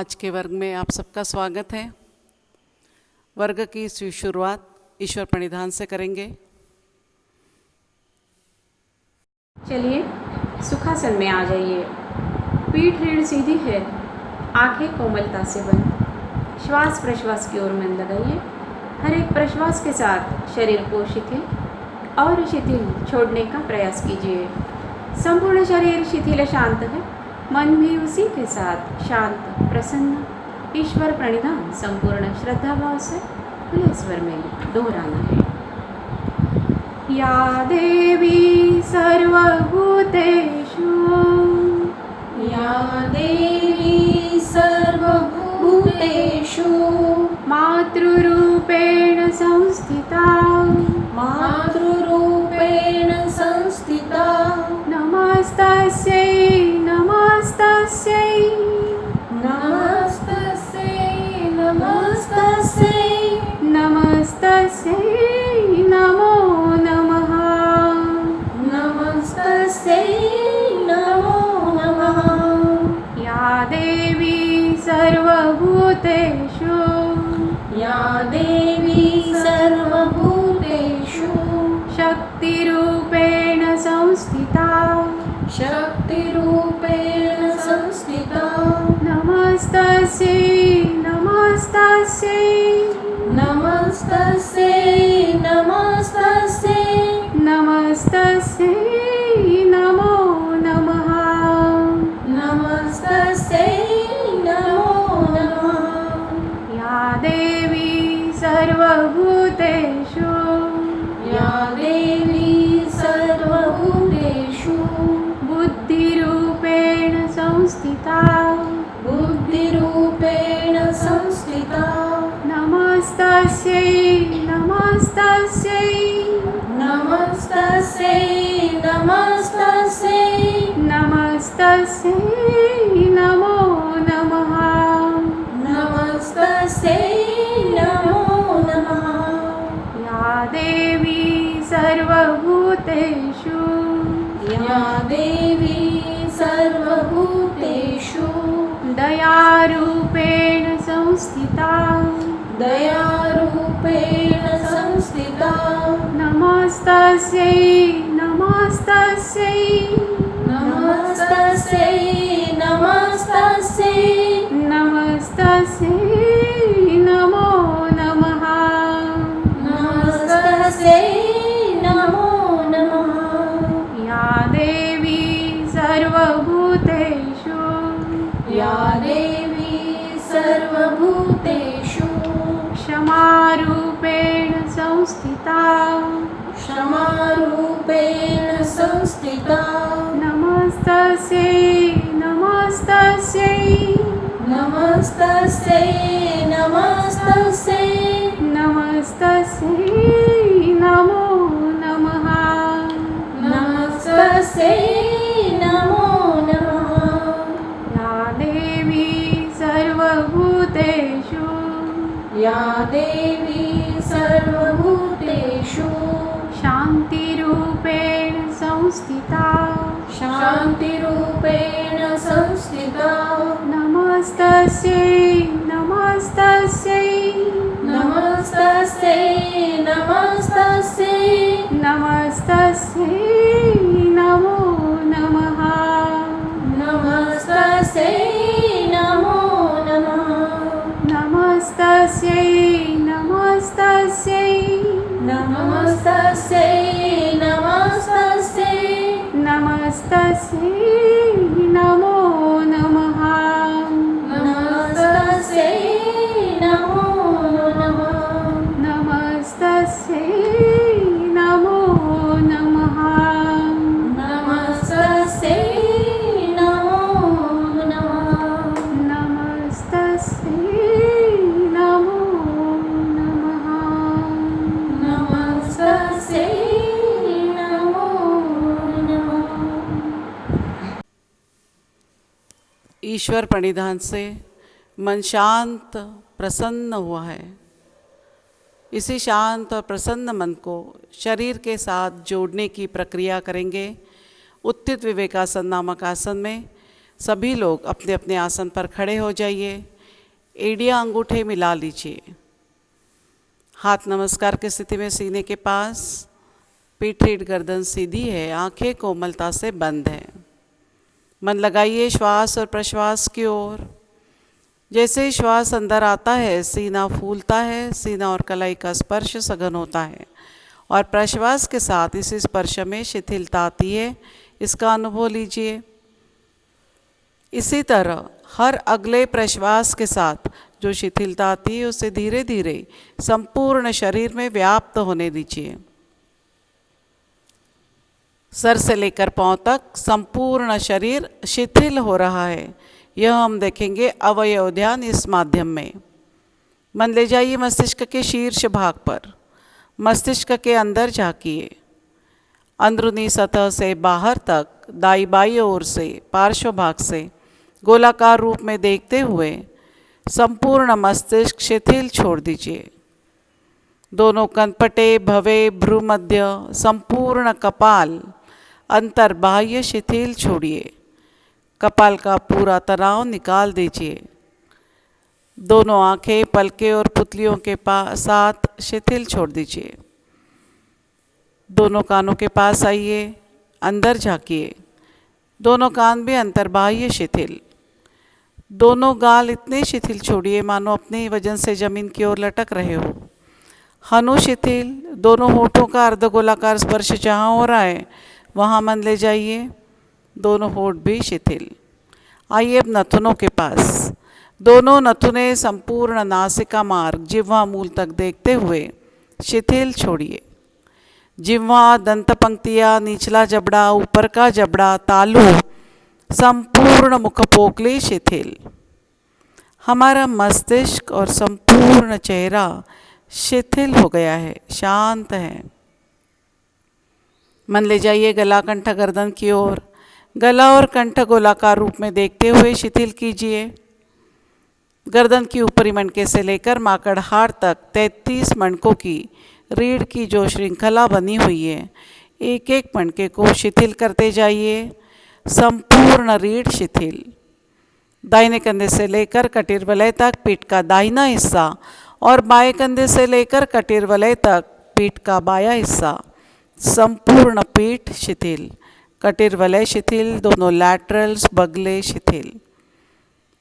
आज के वर्ग में आप सबका स्वागत है। वर्ग की शुरुआत ईश्वर प्रणिधान से करेंगे। चलिए सुखासन में आ जाइए। पीठ रीढ़ सीधी है, आंखें कोमलता से बंद। श्वास प्रश्वास की ओर मन लगाइए। हर एक प्रश्वास के साथ शरीर को शिथिल और शिथिल छोड़ने का प्रयास कीजिए। संपूर्ण शरीर शिथिल शांत है, मन भी उसी के साथ शांत प्रसन्न। ईश्वर प्रणिधान संपूर्ण श्रद्धा भाव से खुले स्वर में दोहराना है। या देवी सर्वभूतेषु, या देवी सर्वभूतेषु मातृरूपेण संस्थिता, मातृरूपेण संस्थिता। नमस्तस्यै नमस्तस्यै नमस्तस्यै नमस्तस्यै नमस्तस्यै नमो नमः। नमस्तस्यै नमो नमः। या देवी सर्वभूतेषु, या देवी सर्वभूतेषु शक्तिरूपेण संस्थिता, शक्तिरूपेण संस्थिता। नमस्तस्यै नमस्तस्यै नमस्तस्यै नमस्तस्यै नमस्तस्यै नमो नमः। नमस्तस्यै नमो नमः। या देवी सर्वभूतेषु, या देवी सर्वभूतेषु बुद्धिरूपेण संस्थिता, बुद्धिरूपेण संस्थिता। नमस्तस्यै नमस्तस्यै नमस्तस्यै नमस्तस्यै नमस्तस्यै नमो नमः। नमस्तस्यै नमो नमः। या देवी सर्वभूतेषु, या देवी सर्वभूतेषु दयारूपेण संस्थिता, दयारूपेण संस्थिता। नमस्तस्यै नमस्तस्यै नमस्तस्यै नमस्तस्यै नमस्तस्यै नमो नमः। नमस्तस्यै नमो नमः। या देवी सर्वभूतेषु, या देवी सर्वभूतेषु क्षमारूपेण संस्थिता, क्षमारूपेण संस्थिता। नमस्तस्यै नमस्तस्यै नमस्तस्यै नमस्तस्यै नमस्तस्यै नमो नमः। नमस्तस्यै नमो नमः। या देवी सर्वभूतेषु, या देवी सर्वभूतेषु शान्तिरूपेण संस्थिता, शान्तिरूपेण संस्थिता। नमस्तस्यै नमस्तस्यै नमस्तस्यै नमस्तस्यै नमस्तस्यै नमो नमः। नमस्तस्यै नमो नमः। नमस्तस्यै नमस्तस्यै नमस्तस्यै नमस्तस्यै नमस्तस्यै नमो नमः। नमस्तस्यै नमो नमः। नमस्तस्यै नमो नमः। नमस्तस्यै नमो नमः। नमस्तस्यै नमो नमः। नमस्तस्यै नमो नमः। ईश्वर प्रणिधान से मन शांत प्रसन्न हुआ है। इसी शांत और प्रसन्न मन को शरीर के साथ जोड़ने की प्रक्रिया करेंगे। उत्थित विवेकासन नामक आसन में सभी लोग अपने अपने आसन पर खड़े हो जाइए। एड़ियाँ अंगूठे मिला लीजिए। हाथ नमस्कार की स्थिति में सीने के पास, पीठ रीढ़ गर्दन सीधी है, आंखें कोमलता से बंद हैं। मन लगाइए श्वास और प्रश्वास की ओर। जैसे ही श्वास अंदर आता है सीना फूलता है, सीना और कलाई का स्पर्श सघन होता है और प्रश्वास के साथ इस स्पर्श में शिथिलता आती है, इसका अनुभव लीजिए। इसी तरह हर अगले प्रश्वास के साथ जो शिथिलता आती है उसे धीरे धीरे संपूर्ण शरीर में व्याप्त होने दीजिए। सर से लेकर पांव तक संपूर्ण शरीर शिथिल हो रहा है, यह हम देखेंगे अवयव ध्यान इस माध्यम में। मन ले जाइए मस्तिष्क के शीर्ष भाग पर, मस्तिष्क के अंदर झांकिए। अंदरूनी सतह से बाहर तक, दाई बाई ओर से, पार्श्व भाग से गोलाकार रूप में देखते हुए संपूर्ण मस्तिष्क शिथिल छोड़ दीजिए। दोनों कनपटे, भवे, भ्रूमध्य, संपूर्ण कपाल, अंतर्बाह्य शिथिल छोड़िए। कपाल का पूरा तनाव निकाल दीजिए। दोनों आंखें, पलकें और पुतलियों के साथ शिथिल छोड़ दीजिए। दोनों कानों के पास आइए, अंदर झांकिए। दोनों कान भी अंतर्बाह्य शिथिल। दोनों गाल इतने शिथिल छोड़िए मानो अपने वजन से जमीन की ओर लटक रहे हो। हनु शिथिल। दोनों होठों का अर्धगोलाकार स्पर्श जहाँ हो रहा है वहाँ मन ले जाइए। दोनों होठ भी शिथिल। आइए अब नथुनों के पास। दोनों नथुने संपूर्ण नासिका मार्ग जिह्वा मूल तक देखते हुए शिथिल छोड़िए। जिह्वा, दंत पंक्तियाँ, निचला जबड़ा, ऊपर का जबड़ा, तालू, संपूर्ण मुखपोकली शिथिल। हमारा मस्तिष्क और संपूर्ण चेहरा शिथिल हो गया है, शांत है। मन ले जाइए गला, कंठ, गर्दन की ओर। गला और कंठ गोलाकार रूप में देखते हुए शिथिल कीजिए। गर्दन की ऊपरी मणके से लेकर माकड़हाड़ तक 33 मणकों की रीढ़ की जो श्रृंखला बनी हुई है, एक एक मणके को शिथिल करते जाइए। संपूर्ण रीढ़ शिथिल। दाहिने कंधे से लेकर कटीर वलय तक पीठ का दाहिना हिस्सा और बाएं कंधे से लेकर कटीर वलय तक पीठ का बायां हिस्सा, संपूर्ण पीठ शिथिल। कटीर वलय शिथिल। दोनों लैटरल्स, बगले शिथिल।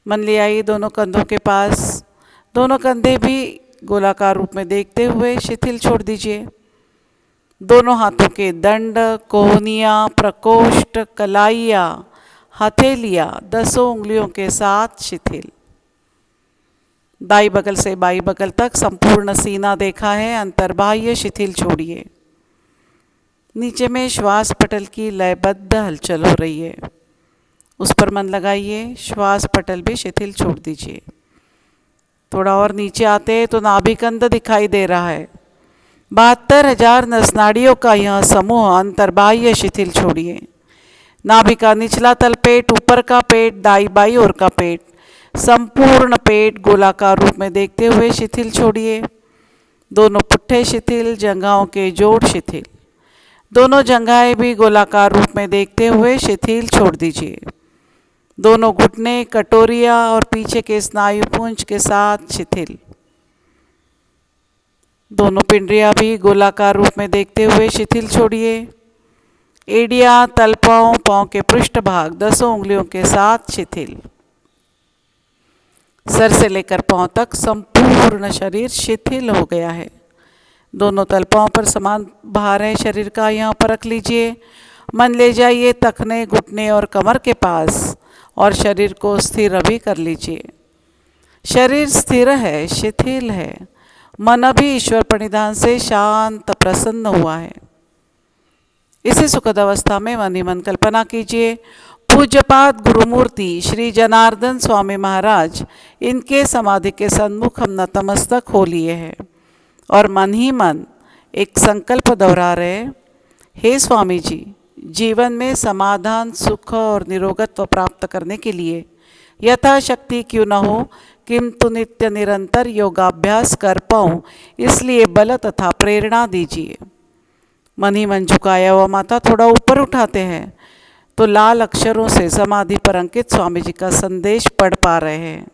मन ले आइए दोनों कंधों के पास। दोनों कंधे भी गोलाकार रूप में देखते हुए शिथिल छोड़ दीजिए। दोनों हाथों के दंड, कोहनियाँ, प्रकोष्ठ, कलाइयाँ, हथेलियाँ 10 उंगलियों के साथ शिथिल। दाई बगल से बाई बगल तक संपूर्ण सीना देखा है, अंतर्बाह्य शिथिल छोड़िए। नीचे में श्वास पटल की लयबद्ध हलचल हो रही है, उस पर मन लगाइए। श्वास पटल भी शिथिल छोड़ दीजिए। थोड़ा और नीचे आते हैं तो नाभिकंद दिखाई दे रहा है। 72,000 नसनाड़ियों का यह समूह अंतर्बाह्य शिथिल छोड़िए। नाभि का निचला तल पेट, ऊपर का पेट, दाई बाई ओर का पेट, संपूर्ण पेट गोलाकार रूप में देखते हुए शिथिल छोड़िए। दोनों पुट्ठे शिथिल। जंघाओं के जोड़ शिथिल। दोनों जंघाएं भी गोलाकार रूप में देखते हुए शिथिल छोड़ दीजिए। दोनों घुटने, कटोरिया और पीछे के स्नायुपुंज के साथ शिथिल। दोनों पिंडरियां भी गोलाकार रूप में देखते हुए शिथिल छोड़िए। एड़ियाँ, तलपांव, पांव के पृष्ठभाग 10 उंगलियों के साथ शिथिल। सर से लेकर पांव तक संपूर्ण शरीर शिथिल हो गया है। दोनों तलपांव पर समान भार है शरीर का, यहाँ पर रख लीजिए। मन ले जाइए तखने, घुटने और कमर के पास और शरीर को स्थिर अभी कर लीजिए। शरीर स्थिर है, शिथिल है। मन अभी ईश्वर प्रणिधान से शांत प्रसन्न हुआ है। इसी सुखद अवस्था में मन ही मन कल्पना कीजिए, पूज्यपाद गुरुमूर्ति श्री जनार्दन स्वामी महाराज, इनके समाधि के सन्मुख हम नतमस्तक हो लिए हैं और मन ही मन एक संकल्प दोहरा रहे, हे स्वामी जी, जीवन में समाधान, सुख और निरोगत्व प्राप्त करने के लिए यथाशक्ति क्यों न हो, किंतु नित्य निरंतर योगाभ्यास कर पाऊँ, इसलिए बल तथा प्रेरणा दीजिए। मन ही मन झुकाया हुआ माथा थोड़ा ऊपर उठाते हैं, तो लाल अक्षरों से समाधि पर अंकित स्वामी जी का संदेश पढ़ पा रहे हैं।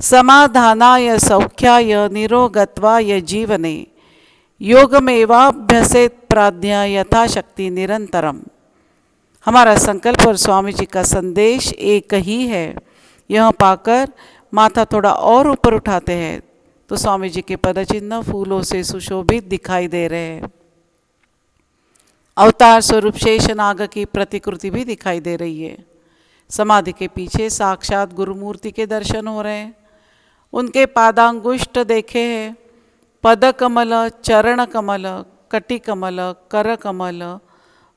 समाधानाय सौख्याय निरोगत्वाय जीवने योगमेवाभ्यसेत प्राज्ञा यथाशक्ति निरंतरम। हमारा संकल्प और स्वामी जी का संदेश एक ही है। यह पाकर माथा थोड़ा और ऊपर उठाते हैं तो स्वामी जी के पदचिन्ह फूलों से सुशोभित दिखाई दे रहे हैं। अवतार स्वरूप शेषनाग की प्रतिकृति भी दिखाई दे रही है। समाधि के पीछे साक्षात गुरुमूर्ति के दर्शन हो रहे हैं। उनके पादांगुष्ठ देखे हैं। पद कमल, चरण कमल, कटी कमल, कर कमल,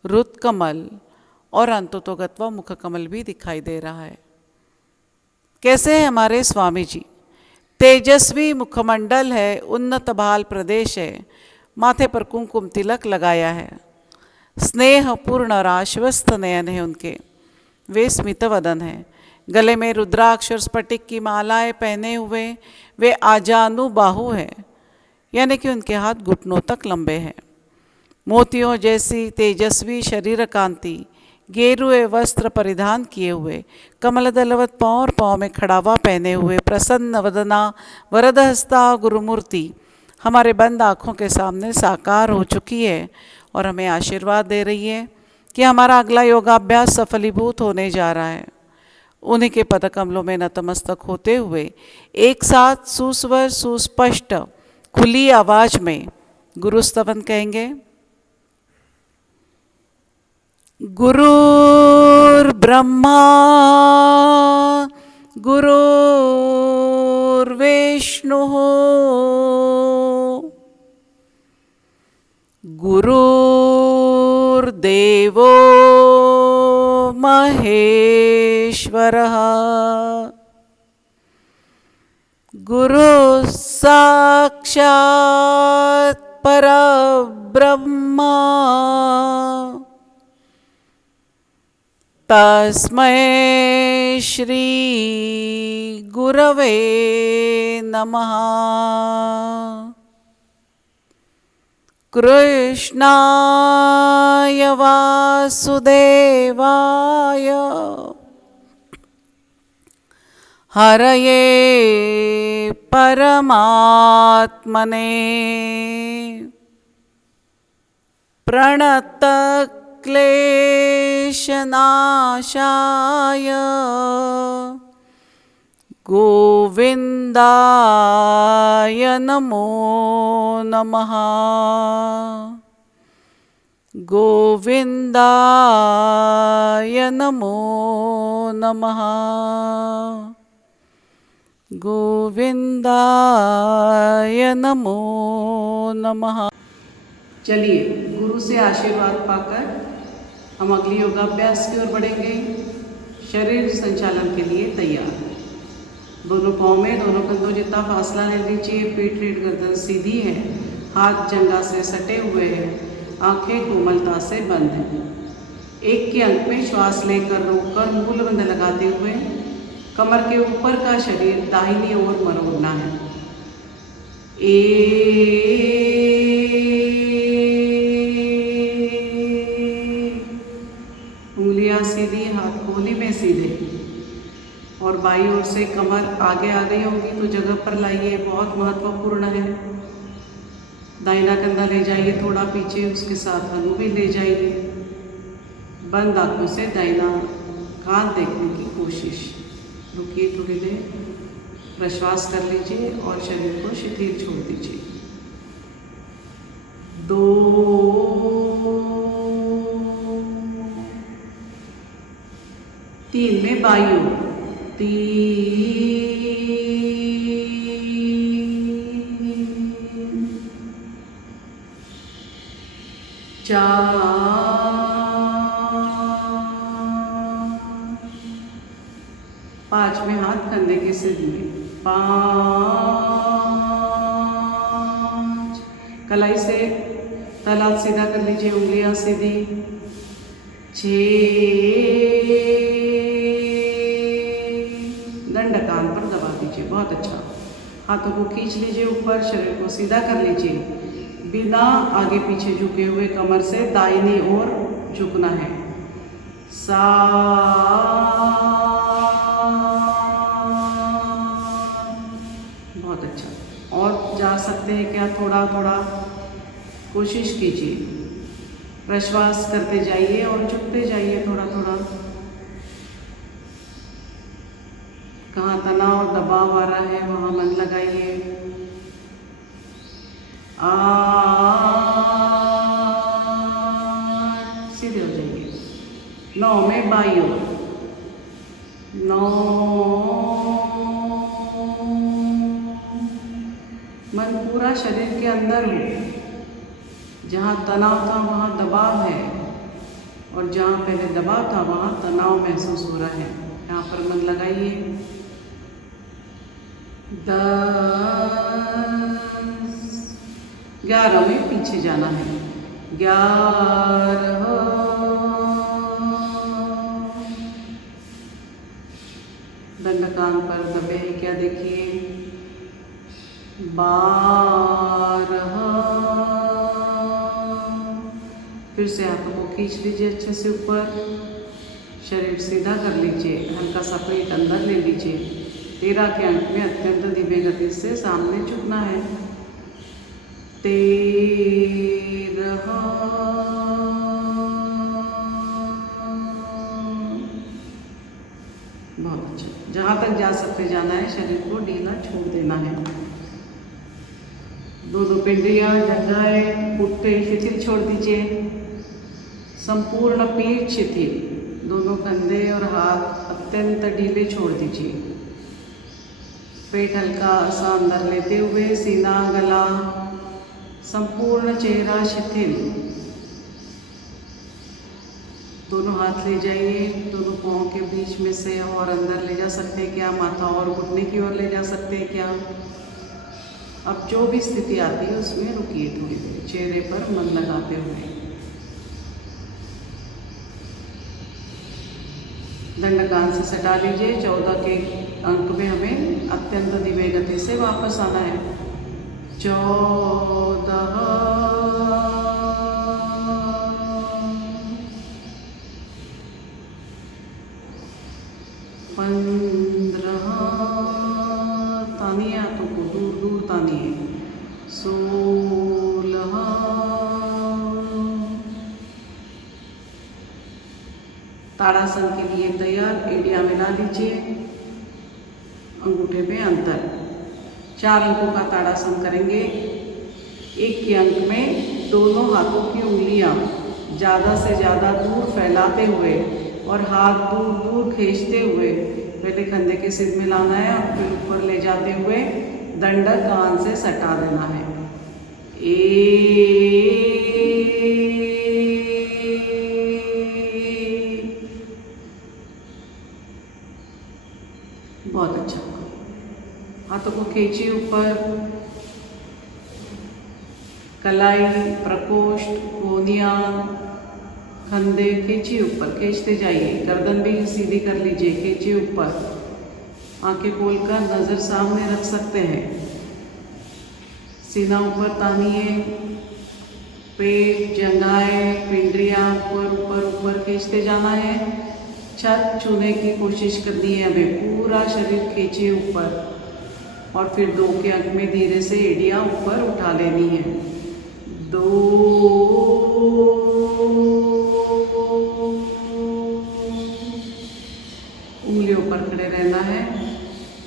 रुत कमल और अंततोगत्वा मुख कमल भी दिखाई दे रहा है। कैसे है हमारे स्वामी जी? तेजस्वी मुखमंडल है, उन्नत भाल प्रदेश है, माथे पर कुमकुम तिलक लगाया है, स्नेहपूर्ण और आश्वस्त नयन है उनके, वे स्मित वदन है, गले में रुद्राक्ष और स्फटिक की मालाएं पहने हुए वे आजानु बाहु है, यानी कि उनके हाथ घुटनों तक लंबे हैं। मोतियों जैसी तेजस्वी शरीर कांति, गेरुए वस्त्र परिधान किए हुए, कमल दलवत पाँव और पाँव में खड़ावा पहने हुए, प्रसन्न वदना वरदहस्ता गुरुमूर्ति हमारे बंद आँखों के सामने साकार हो चुकी है और हमें आशीर्वाद दे रही है कि हमारा अगला योगाभ्यास सफलीभूत होने जा रहा है। उन्हीं के पद कमलों में नतमस्तक होते हुए एक साथ सुस्वर सुस्पष्ट खुली आवाज में गुरुस्तवन कहेंगे। गुरुर्ब्रह्मा गुरुर्विष्णुः गुरुर्देवो महेश्वरः गुरुः साक्षात् परब्रह्मा तस्मै श्री गुरवे नमः। कृष्णाय वासुदेवाय हरये परमात्मने प्रणतक्लेशनाशाय गोविन्दाय नमो नमः। गोविन्दाय नमो नमः। गोविन्दाय नमो नमः। चलिए गुरु से आशीर्वाद पाकर हम अगली योगाभ्यास की ओर बढ़ेंगे। शरीर संचालन के लिए तैयार। दोनों पाँव में दोनों कंधों जितना फासला ले लीजिए। पीठ रीढ़ गर्दन सीधी है, हाथ जंघा से सटे हुए हैं, आंखें कोमलता से बंद हैं। एक के अंक में श्वास लेकर रोककर मूलबंध लगाते हुए कमर के ऊपर का शरीर दाहिनी ओर मरोड़ना है। उंगलियां सीधी, हाथ कोहनी में सीधे और बाईं ओर से कमर आगे आ गई होगी तो जगह पर लाइए, बहुत महत्वपूर्ण है। दाहिना कंधा ले जाइए थोड़ा पीछे, उसके साथ हनु भी ले जाइए। बंद आंखों से दाहिना कान देखने की कोशिश। रुकिए थोड़ी देर, प्रश्वास कर लीजिए और शरीर को शिथिल छोड़ दीजिए। 2 3 में बाईं ओर 3 4 5 में हाथ कंधे के सीधे 5 कलाई से तलाक सीधा कर लीजिए, उंगलियां सीधी। 6 दंड कान पर दबा दीजिए, बहुत अच्छा। हाथों को खींच लीजिए ऊपर, शरीर को सीधा कर लीजिए। बिना आगे पीछे झुके हुए कमर से दाहिनी ओर झुकना है। सा। बहुत अच्छा। और जा सकते हैं क्या? थोड़ा थोड़ा कोशिश कीजिए, प्रश्वास करते जाइए और झुकते जाइए थोड़ा थोड़ा। कहाँ तनाव और दबाव आ रहा है वहाँ मन लगाइए। सीधे हो जाइए। 9 में बाई ओर, 9। मन पूरा शरीर के अंदर हो। जहाँ तनाव था वहाँ दबाव है, और जहाँ पहले दबाव था वहाँ तनाव महसूस हो रहा है। यहाँ पर मन लगाइए। 10, 11 में पीछे जाना है। 11, दंड कान पर दबे हैं क्या देखिए। 12, फिर से हाथों को खींच लीजिए अच्छे से ऊपर, शरीर सीधा कर लीजिए, हल्का सा पेट अंदर ले लीजिए। 13 के अंक में अत्यंत धीमे गति से सामने झुकना है। 13, बहुत अच्छा। जहाँ तक जा सकते जाना है, शरीर को ढीला छोड़ देना है। दोनों पिंडियाँ, जंघाएं, पुट्टे शिथिल छोड़ दीजिए। संपूर्ण पीठ शिथिल, दोनों कंधे और हाथ अत्यंत ढीले छोड़ दीजिए। पेट हल्का सा अंदर लेते हुए, सीना, गला, संपूर्ण चेहरा शिथिल। दोनों हाथ ले जाइए, दोनों पाँव के बीच में से और अंदर ले जा सकते हैं क्या? माथा और घुटने की ओर ले जा सकते हैं क्या? अब जो भी स्थिति आती है उसमें रुकिए थोड़ी देर, चेहरे पर मन लगाते हुए। दंड कान से सटा लीजिए। 14 के अंक में हमें अत्यंत धीमे गति से वापस आना है। 14, 15, तानिए हाथों को दूर दूर तानिए। 16, ताड़ासन के लिए तैयार। एड़ियाँ मिला लीजिए, अंगूठे में अंतर। 4 अंकों का ताड़ासन करेंगे। 1 के अंक में दोनों हाथों की उंगलियां ज़्यादा से ज़्यादा दूर फैलाते हुए और हाथ दूर दूर खींचते हुए पहले कंधे के सिर में लाना है और फिर ऊपर ले जाते हुए दंड कान से सटा देना है। 1, बहुत अच्छा। हाथों को खींचिए ऊपर, कलाई, प्रकोष्ठ, कोहनियाँ, कंधे खींचिए ऊपर, खींचते जाइए। गर्दन भी सीधी कर लीजिए, खींचिए ऊपर। आंखें खोलकर नज़र सामने रख सकते हैं। सीना ऊपर तानिए, पेट, जंघाएं, पिंडलियाँ ऊपर ऊपर ऊपर खींचते जाना है। छत छूने की कोशिश करनी है हमें, पूरा शरीर खींचिए ऊपर और फिर 2 के अंक में धीरे से एड़ियाँ ऊपर उठा लेनी है। 2, उंगलियों पर खड़े रहना है।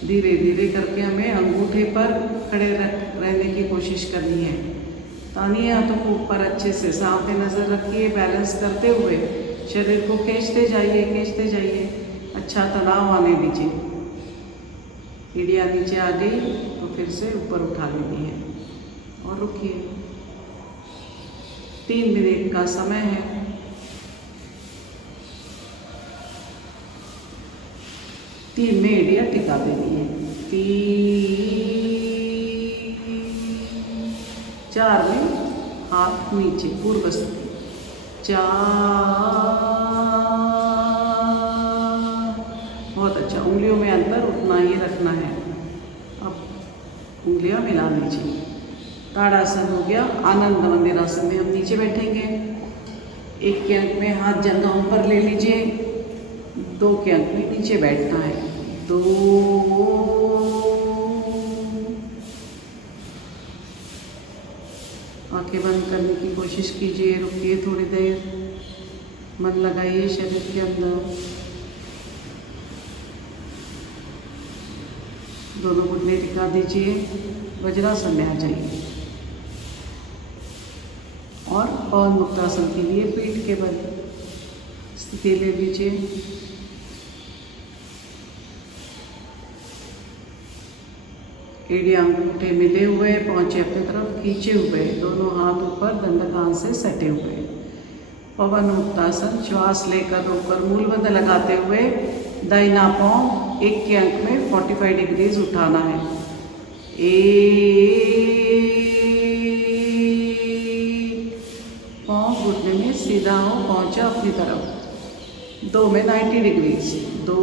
धीरे धीरे करके हमें अंगूठे पर खड़े रहने की कोशिश करनी है। तानिए हाथों को ऊपर अच्छे से, सामने नज़र रखिए, बैलेंस करते हुए शरीर को खींचते जाइए, खींचते जाइए। अच्छा तनाव आने दीजिए। एड़ियाँ नीचे आ गई तो फिर से ऊपर उठा लेनी है और रुकिए। 3 मिनट का समय है। तीन में एड़ियाँ टिका देनी है। 3, 4 में हाथ नीचे पूर्व स्थिति। 4, बहुत अच्छा। उंगलियों में अंतर उतना ही रखना है। अब उंगलियां मिला लीजिए। ताड़ासन हो गया। आनंद मंदिरासन में हम नीचे बैठेंगे। 1 के अंक में हाथ जंघाओं पर ले लीजिए, 2 के अंक में नीचे बैठना है। 2, आंखें बंद करने की कोशिश कीजिए, रुकिए थोड़ी देर, मन लगाइए शरीर के अंदर। दोनों घुटने टिका दीजिए, वज्रासन में आ जाइए और पवन मुक्तासन के लिए पीठ के बल स्थिति ले लीजिए। एड़ी अंगूठे मिले हुए, पहुंचे अपनी तरफ खींचे हुए, दोनों हाथ ऊपर दंडकान से सटे हुए। पवन मुक्तासन, श्वास लेकर ऊपर मूलबंध लगाते हुए दाहिना पाँव 1 के अंक में 45 डिग्रीज उठाना है। 1, पाँव घुटने में सीधा हो, पहुंचा अपनी तरफ। 2 में 90 डिग्रीज। 2,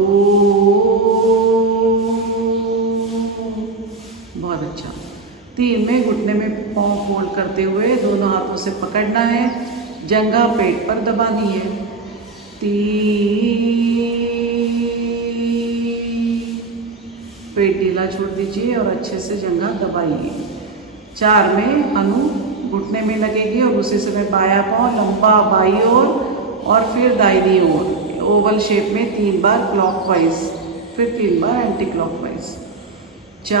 बहुत अच्छा। 3 में घुटने में पाँव फोल्ड करते हुए दोनों हाथों से पकड़ना है, जंघा पेट पर दबानी है। 3, पेट ढीला छोड़ दीजिए और अच्छे से जंघा दबाइए। 4 में हनु घुटने में लगेगी और उसी समय बायां पाँव लंबा बाई ओर और फिर दाहिनी ओर ओवल शेप में 3 बार क्लॉकवाइज, फिर 3 बार एंटी क्लॉकवाइज। 4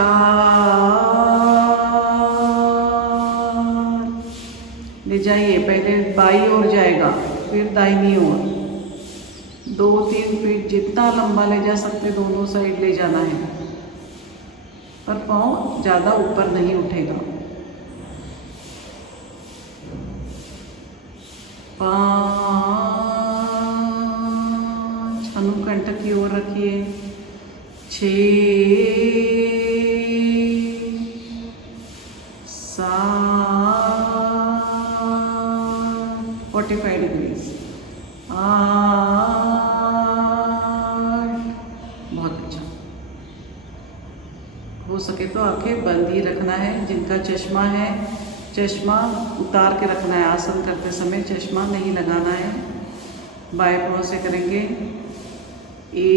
ले जाइए, पहले बाई ओर जाएगा फिर दाहिनी ओर। 2-3 फीट जितना लंबा ले जा सकते दोनों साइड ले जाना है, पर पाँव ज़्यादा ऊपर नहीं उठेगा। 5, हनुकंठ की ओर रखिए। 6, 7, 45 डिग्रीज। 8, बहुत अच्छा। हो सके तो आंखें बंद ही रखना है। जिनका चश्मा है, चश्मा उतार के रखना है। आसन करते समय चश्मा नहीं लगाना है। बाएं पाँव से करेंगे। 1,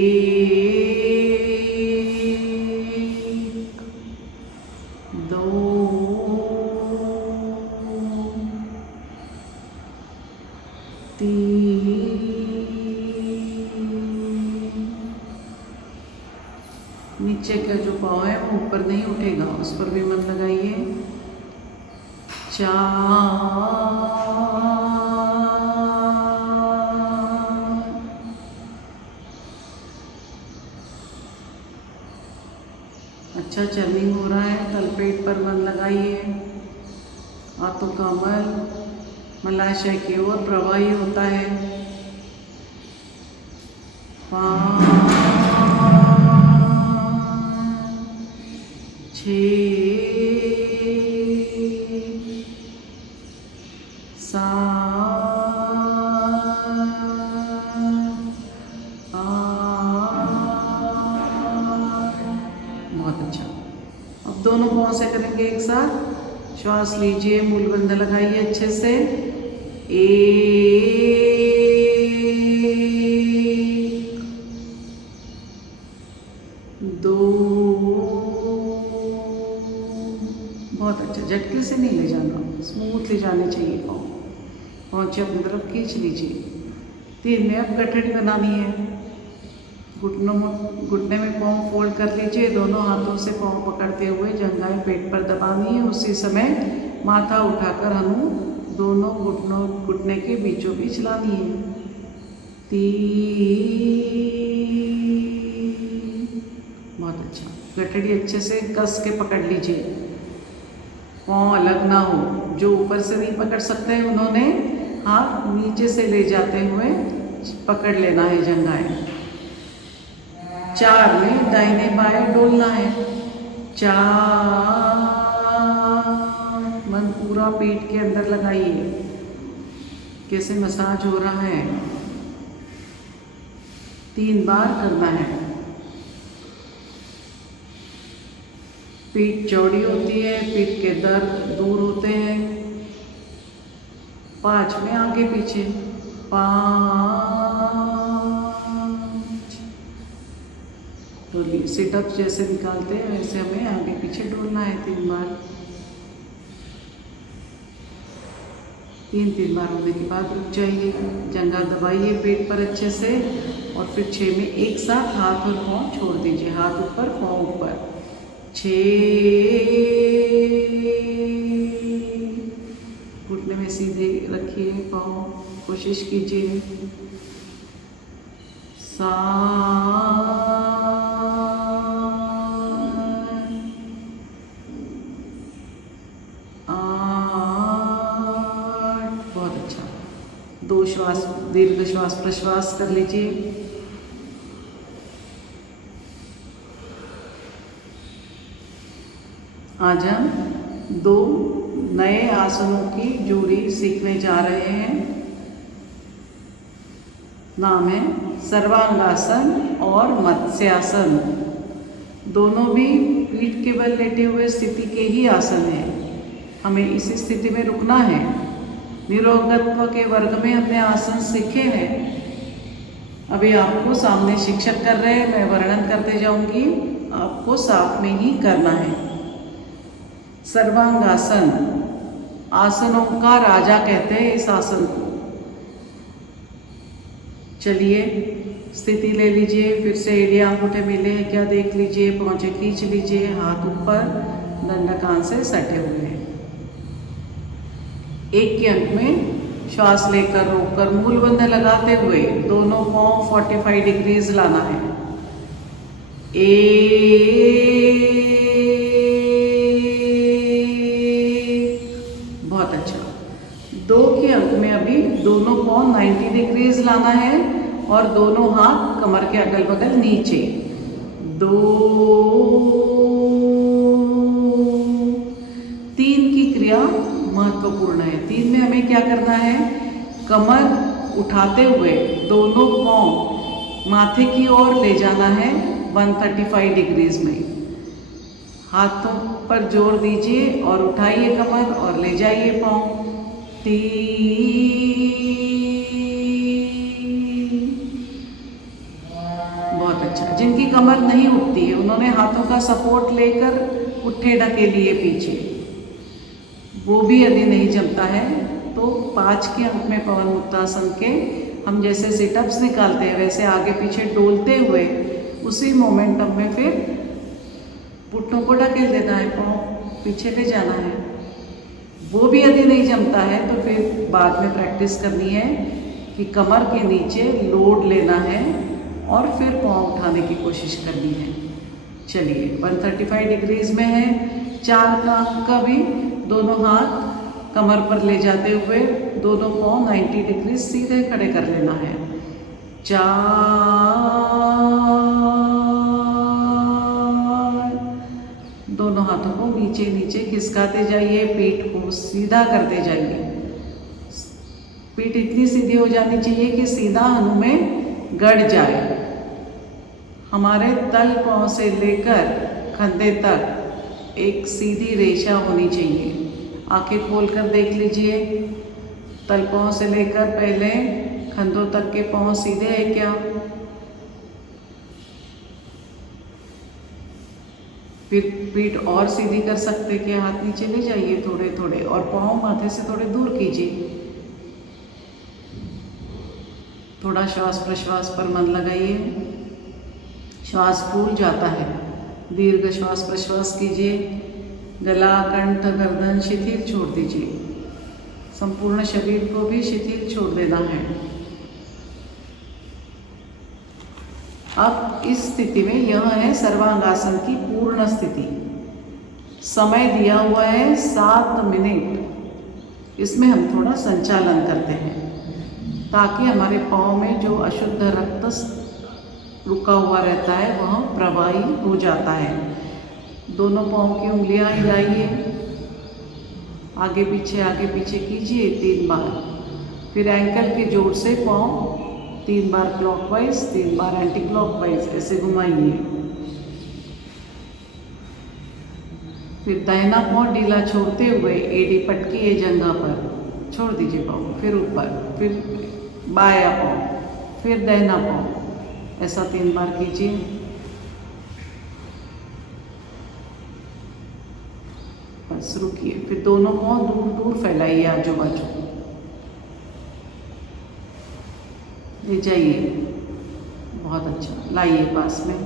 2, 3, नीचे का जो पाँव है वो ऊपर नहीं उठेगा, उस पर भी मन लगाइए। 4, अच्छा चर्निंग हो रहा है। तलपेट पर मन लगाइए। हाथों का मल मलाशय की ओर प्रवाही होता है। 5, 6, 7, 8, बहुत अच्छा। अब दोनों पाँव से करेंगे एक साथ। श्वास लीजिए, मूलबंध लगाइए अच्छे से। 1, 2, बहुत अच्छा। झटके से नहीं ले जाना, स्मूथ ले जाने चाहिए पाँव। पहुँचे अपनी तरफ खींच लीजिए। 3 में अब गठड़ी बनानी है। घुटने में पाँव फोल्ड कर लीजिए। दोनों हाथों से पाँव पकड़ते हुए जंघाएं पेट पर दबानी है। उसी समय माथा उठाकर हनु दोनों घुटने के बीचों बीच लानी है। 3, बहुत अच्छा। गठड़ी अच्छे से कस के पकड़ लीजिए, पाँव अलग ना हो। जो ऊपर से नहीं पकड़ सकते हैं उन्होंने हाथ नीचे से ले जाते हुए पकड़ लेना है जंघाएं। 4 में दाहिने बाएं डोलना है। 4, मन पूरा पीठ के अंदर लगाइए, कैसे मसाज हो रहा है। 3 बार करना है। पीठ चौड़ी होती है, पीठ के दर्द दूर होते हैं। 5 में आगे पीछे 5। डोलिए। सिटअप जैसे निकालते हैं वैसे हमें आगे पीछे डोलना है 3 बार। 3 बार होने के बाद रुक जाइए, जंघा दबाइए पेट पर अच्छे से और फिर 6 में एक साथ हाथ और पाँव छोड़ दीजिए, हाथ ऊपर पाँव ऊपर। 6, घुटने में सीधे रखिए पाँव, कोशिश कीजिए। 7, 8, बहुत अच्छा। 2 श्वास, दीर्घ श्वास प्रश्वास कर लीजिए। आज हम 2 नए आसनों की जोड़ी सीखने जा रहे हैं। नाम है सर्वांगासन और मत्स्यासन। दोनों भी पीठ के बल लेटे हुए स्थिति के ही आसन हैं। हमें इसी स्थिति में रुकना है। निरोगत्व के वर्ग में हमने आसन सीखे हैं। अभी आपको सामने शिक्षक कर रहे हैं, मैं वर्णन करते जाऊंगी, आपको साथ में ही करना है। सर्वांगासन, आसनों का राजा कहते हैं इस आसन को। चलिए स्थिति ले लीजिए, फिर से एड़ी अंगूठे मिले हैं क्या देख लीजिए, पहुंचे खींच लीजिए, हाथ ऊपर, दंड कान से सटे हुए हैं। 1 के अंक में श्वास लेकर रोककर मूल बंध लगाते हुए दोनों पांव 45 डिग्रीज लाना है। 1, बहुत अच्छा। 2 के अंक में अभी दोनों पांव 90 डिग्रीज लाना है और दोनों हाथ कमर के अगल बगल नीचे। 2, 3 की क्रिया महत्वपूर्ण है। 3 में हमें क्या करना है, कमर उठाते हुए दोनों पांव माथे की ओर ले जाना है 135 डिग्रीज में। हाथों पर जोर दीजिए और उठाइए कमर और ले जाइए पांव। 3, बहुत अच्छा। जिनकी कमर नहीं उठती है उन्होंने हाथों का सपोर्ट लेकर पुट्ठे ढके लिए पीछे, वो भी यदि नहीं जमता है तो 5 के अंक में पवन मुक्तासन के हम जैसे सिटअप्स निकालते हैं वैसे आगे पीछे डोलते हुए उसी मोमेंटम में फिर पुट्ठों को ढकेल देना है, पाँव पीछे ले जाना है। वो भी यदि नहीं जमता है तो फिर बाद में प्रैक्टिस करनी है कि कमर के नीचे लोड लेना है और फिर पाँव उठाने की कोशिश करनी है। चलिए 135 डिग्रीज में है। 4 का अंक का भी दोनों हाथ कमर पर ले जाते हुए दोनों पाँव 90 डिग्री सीधे खड़े कर लेना है। 4, दोनों हाथों को नीचे नीचे खिसकाते जाइए, पीठ को सीधा करते जाइए। पीठ इतनी सीधी हो जानी चाहिए कि सीधा हनु में गड़ जाए। हमारे तल पाँव से लेकर कंधे तक एक सीधी रेखा होनी चाहिए। आंखें खोलकर देख लीजिए, तल पाँव से लेकर पहले कंधों तक के पाँव सीधे है क्या? फिर पीठ और सीधी कर सकते क्या? हाथ नीचे ले जाइए थोड़े थोड़े और पाँव माथे से थोड़े दूर कीजिए। थोड़ा श्वास प्रश्वास पर मन लगाइए। श्वास फूल जाता है, दीर्घ श्वास प्रश्वास कीजिए। गला, कंठ, गर्दन शिथिल छोड़ दीजिए। संपूर्ण शरीर को भी शिथिल छोड़ देना है। अब इस स्थिति में यह है सर्वांगासन की पूर्ण स्थिति। समय दिया हुआ है 7 मिनट। इसमें हम थोड़ा संचालन करते हैं ताकि हमारे पाँव में जो अशुद्ध रक्त रुका हुआ रहता है वह प्रवाही हो जाता है। दोनों पाँव की उंगलियां हिलाइए, आगे पीछे कीजिए 3 बार। फिर एंकल के जोड़ से पाँव 3 बार क्लॉकवाइज, 3 बार एंटी क्लॉकवाइज ऐसे घुमाइए। फिर दाहिना पाँव ढीला छोड़ते हुए एड़ी पटकी है जंघा पर, छोड़ दीजिए पाँव, फिर ऊपर, फिर बायां पाँव, फिर दाहिना पाँव, ऐसा 3 बार कीजिए। बस रुकिए, फिर दोनों पाँव दूर दूर फैलाइए आजू बाजू, ले जाइए, बहुत अच्छा, लाइए पास में,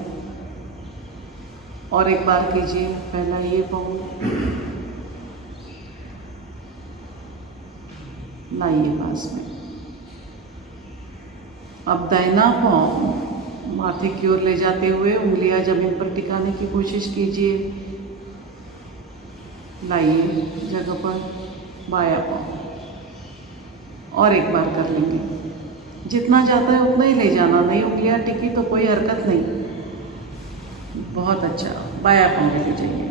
और एक बार कीजिए, फैलाइए पाँव, लाइए पास में। अब दाहिना पाँव माथे की ओर ले जाते हुए उंगलियां जमीन पर टिकाने की कोशिश कीजिए, लाइए जगह पर, बायां पाँव, और एक बार कर लेंगे। जितना जाता है उतना ही ले जाना, नहीं उंगलियां टिकी तो कोई हरकत नहीं। बहुत अच्छा, बायां पाँव ले जाइए,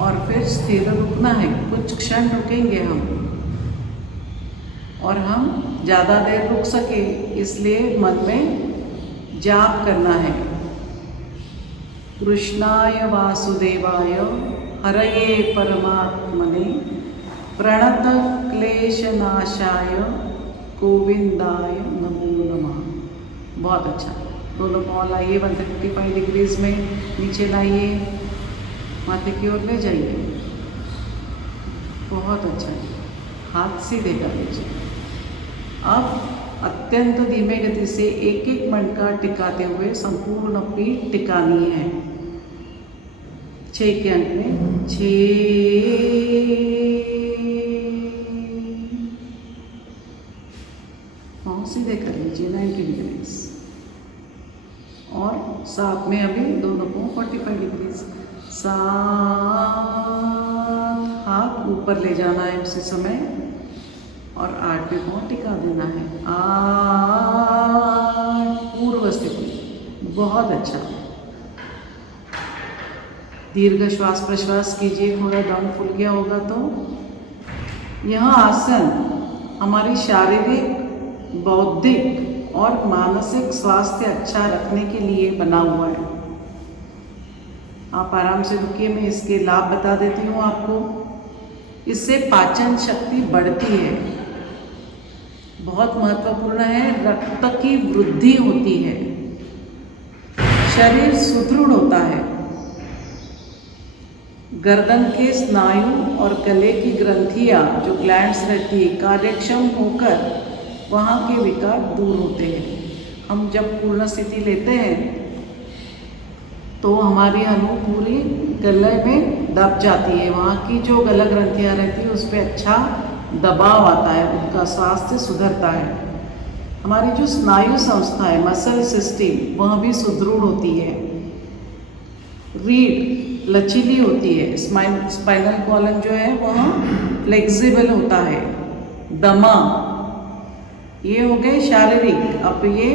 और फिर स्थिर रुकना है, कुछ क्षण रुकेंगे हम, और हम ज़्यादा देर रुक सके इसलिए मन में जाप करना है। कृष्णाय वासुदेवाय हरये परमात्मने प्रणत क्लेशनाशाय गोविंदाय नमो नमः। बहुत अच्छा, दोनों पाँव लाइए 135 डिग्रीज में, नीचे लाइए, माथे की ओर ले जाइए, बहुत अच्छा, हाथ सीधे कर लीजिए। अब अत्यंत धीमे गति से एक एक मणका टिकाते हुए संपूर्ण पीठ टिकानी है। 6 के अंक में 6, पाँव सीधे कर लीजिए 90 डिग्रीज, और 7 में अभी दोनों पाँव 45 डिग्रीज, 7 हाथ ऊपर ले जाना है उसी समय, और 8 पे पाँव टिका देना है। 8 पूर्व स्थिति, बहुत अच्छा। दीर्घ श्वास प्रश्वास कीजिए, थोड़ा दम फूल गया होगा तो। यह आसन हमारी शारीरिक, बौद्धिक और मानसिक स्वास्थ्य अच्छा रखने के लिए बना हुआ है। आप आराम से रुकिए, मैं इसके लाभ बता देती हूँ आपको। इससे पाचन शक्ति बढ़ती है, बहुत महत्वपूर्ण है, रक्त की वृद्धि होती है, शरीर सुदृढ़ होता है, गर्दन के स्नायु और गले की ग्रंथियां जो ग्लैंड्स रहती है कार्यक्षम होकर वहाँ के विकार दूर होते हैं। हम जब पूर्ण स्थिति लेते हैं तो हमारी अणु पूरी गले में दब जाती है, वहाँ की जो गला ग्रंथियाँ रहती है उस पर अच्छा दबाव आता है, उनका स्वास्थ्य सुधरता है। हमारी जो स्नायु संस्था है, मसल सिस्टम, वह भी सुदृढ़ होती है। रीढ़ लचीली होती है, स्पाइनल कॉलम जो है वह फ्लेक्सिबल होता है। दमा, ये हो गए शारीरिक। अब ये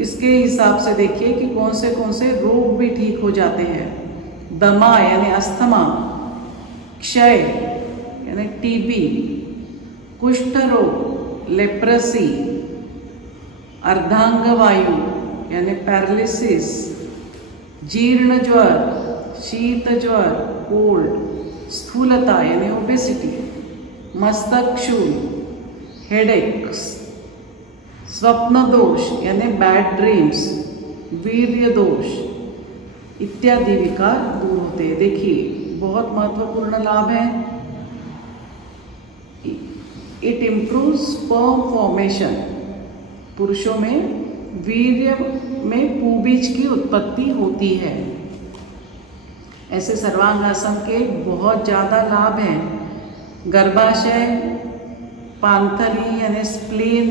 इसके हिसाब से देखिए कि कौन से रोग भी ठीक हो जाते हैं। दमा यानी अस्थमा, क्षय यानी टीबी, कुष्ठ रोग, लेप्रेसी, अर्धांग वायु यानी पैरालिसिस, जीर्ण ज्वर, शीत ज्वर, कोल्ड, स्थूलता यानी ओबेसिटी, मस्तक शूल, हेडेक्स, स्वप्न दोष यानी बैड ड्रीम्स, वीर्य दोष इत्यादि विकार दूर होते हैं। देखिए बहुत महत्वपूर्ण लाभ है। इट इम्प्रूव्स स्पर्म फॉर्मेशन, पुरुषों में वीर्य में पूबीज की उत्पत्ति होती है। ऐसे सर्वांगासन के बहुत ज़्यादा लाभ हैं। गर्भाशय, पांथरी यानी स्प्लीन,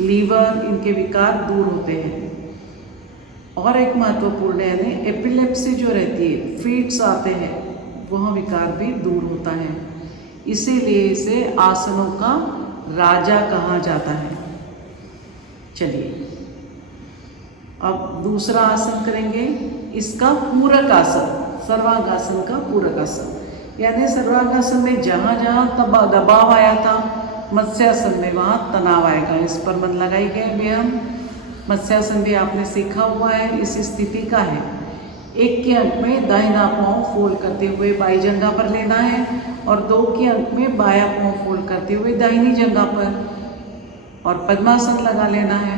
लीवर, इनके विकार दूर होते हैं। और एक महत्वपूर्ण यानी एपिलेप्सी जो रहती है, फिट्स आते हैं, वह विकार भी दूर होता है। इसीलिए इसे आसनों का राजा कहा जाता है। चलिए अब दूसरा आसन करेंगे, इसका पूरक आसन, सर्वांगासन का पूरक आसन। यानी सर्वांगासन में जहाँ जहाँ दबाव आया था, मत्स्यासन में वहाँ तनाव आएगा। इस पर मन लगाई गए भी हम। मत्स्यासन भी आपने सीखा हुआ है, इस स्थिति का है। 1 के अंक में दाहिना पाँव फोल्ड करते हुए बाई जंघा पर लेना है और 2 के अंक में बायां पाँव फोल्ड करते हुए दाहिनी जंघा पर और पद्मासन लगा लेना है।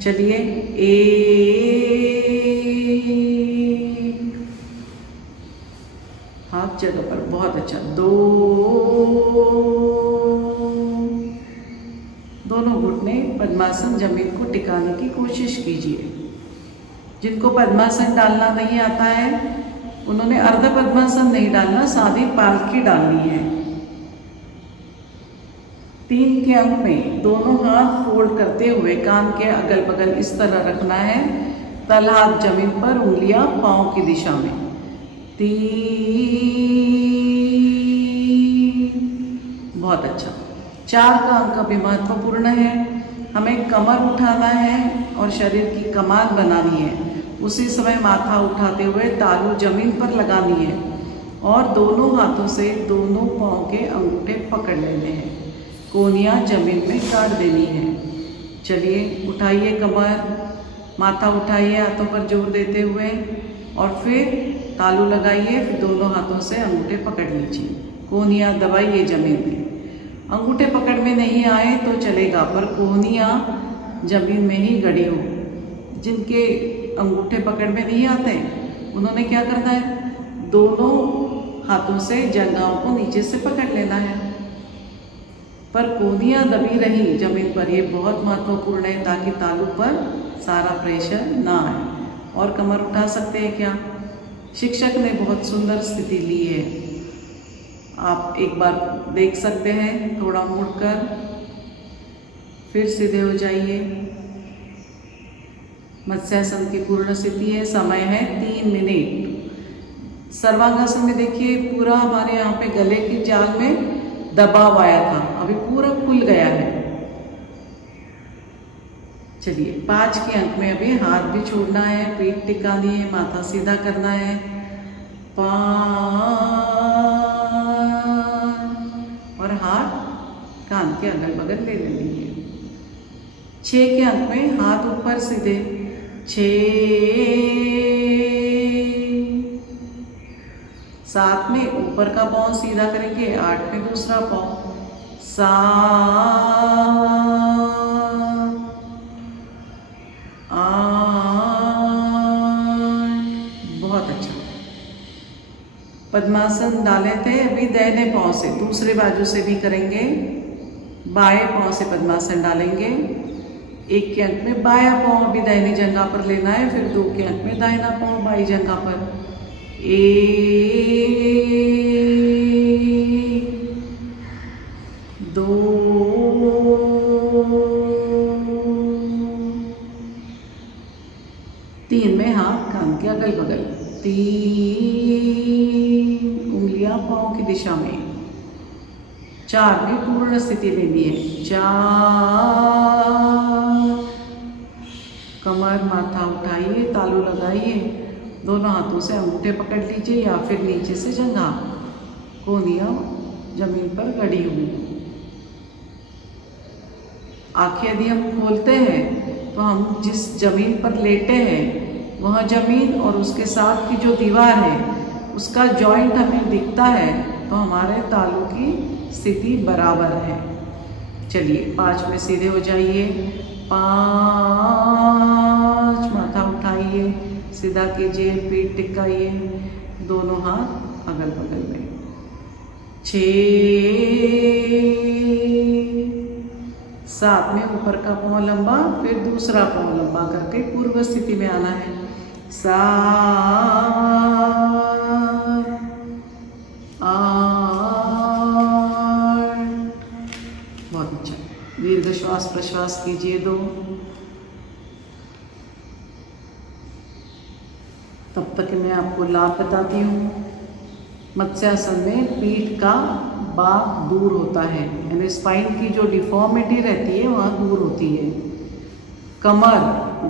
चलिए 1 हाथ जगह पर, बहुत अच्छा। 2, दोनों घुटने पद्मासन जमीन को टिकाने की कोशिश कीजिए। जिनको पद्मासन डालना नहीं आता है उन्होंने अर्ध पद्मासन नहीं डालना, सादी पालकी डालनी है। 3 के अंक में दोनों हाथ फोल्ड करते हुए कान के अगल बगल इस तरह रखना है, तल हाथ जमीन पर, उंगलियां पाँव की दिशा में। 3, बहुत अच्छा। 4 का अंक भी महत्वपूर्ण है। हमें कमर उठाना है और शरीर की कमान बनानी है। उसी समय माथा उठाते हुए तालू जमीन पर लगानी है और दोनों हाथों से दोनों पाँव के अंगूठे पकड़ लेने हैं। कोहनियाँ जमीन में काट देनी है। चलिए उठाइए कमर, माथा उठाइए हाथों पर जोर देते हुए और फिर तालू लगाइए, फिर दोनों हाथों से अंगूठे पकड़ लीजिए। कोहनियाँ दबाइए जमीन में। अंगूठे पकड़ में नहीं आए तो चलेगा, पर कोहनियाँ जमीन में ही गड़ी हो। जिनके अंगूठे पकड़ में नहीं आते उन्होंने क्या करना है, दोनों हाथों से जंघाओं को नीचे से पकड़ लेना है, पर कोहनियाँ दबी रही जमीन पर। ये बहुत महत्वपूर्ण है ताकि तालू पर सारा प्रेशर ना आए। और कमर उठा सकते हैं क्या? शिक्षक ने बहुत सुंदर स्थिति ली है, आप एक बार देख सकते हैं। थोड़ा मुड़कर फिर सीधे हो जाइए। मत्स्यासन की पूर्ण स्थिति है। समय है 3 मिनट। सर्वांगासन में देखिए पूरा हमारे यहाँ पे गले की जाल में दबाव आया था, अभी पूरा खुल गया है। चलिए 5 के अंक में अभी हाथ भी छोड़ना है, पीठ टिकानी है, माथा सीधा करना है। 5 और हाथ कान के अगल बगल ले लेंगे। 6 के अंक में हाथ ऊपर सीधे। 6, 7 में ऊपर का पाँव सीधा करेंगे, 8 में दूसरा पाँव। 7, 8, बहुत अच्छा। पद्मासन डाले थे अभी दाहिने पाँव से, दूसरे बाजू से भी करेंगे। बाएं पाँव से पद्मासन डालेंगे। 1 के अंक में बायां पाँव अभी दाहिनी जंघा पर लेना है, फिर 2 के अंक में दाहिना पाँव बाई जंघा पर। 1, 2, 3 में हाथ कान के अगल बगल। 3 उंगलियां पाँव की दिशा में। 4 में पूर्ण स्थिति लेनी है। 4, कमर माथा उठाइए, तालू लगाइए, दोनों हाथों से अंगूठे पकड़ लीजिए या फिर नीचे से जंघा। कोहनियाँ जमीन पर गड़ी हुई। आंखें यदि हम खोलते हैं तो हम जिस जमीन पर लेटे हैं वह जमीन और उसके साथ की जो दीवार है उसका जॉइंट हमें दिखता है तो हमारे तालू की स्थिति बराबर है। चलिए 5 में सीधे हो जाइए। 5, माथा उठाइए, सीधा कीजिए, पीठ टिकाइए, दोनों हाथ अगल बगल में। 6, 7 में ऊपर का पाँव लंबा, फिर दूसरा पाँव लंबा करके पूर्व स्थिति में आना है। 7, 8, बहुत अच्छा। दीर्घ श्वास प्रश्वास कीजिए 2। तब तक मैं आपको लाभ बताती हूँ। मत्स्यासन में पीठ का बाक दूर होता है, यानी स्पाइन की जो डिफॉर्मिटी रहती है वहाँ दूर होती है। कमर,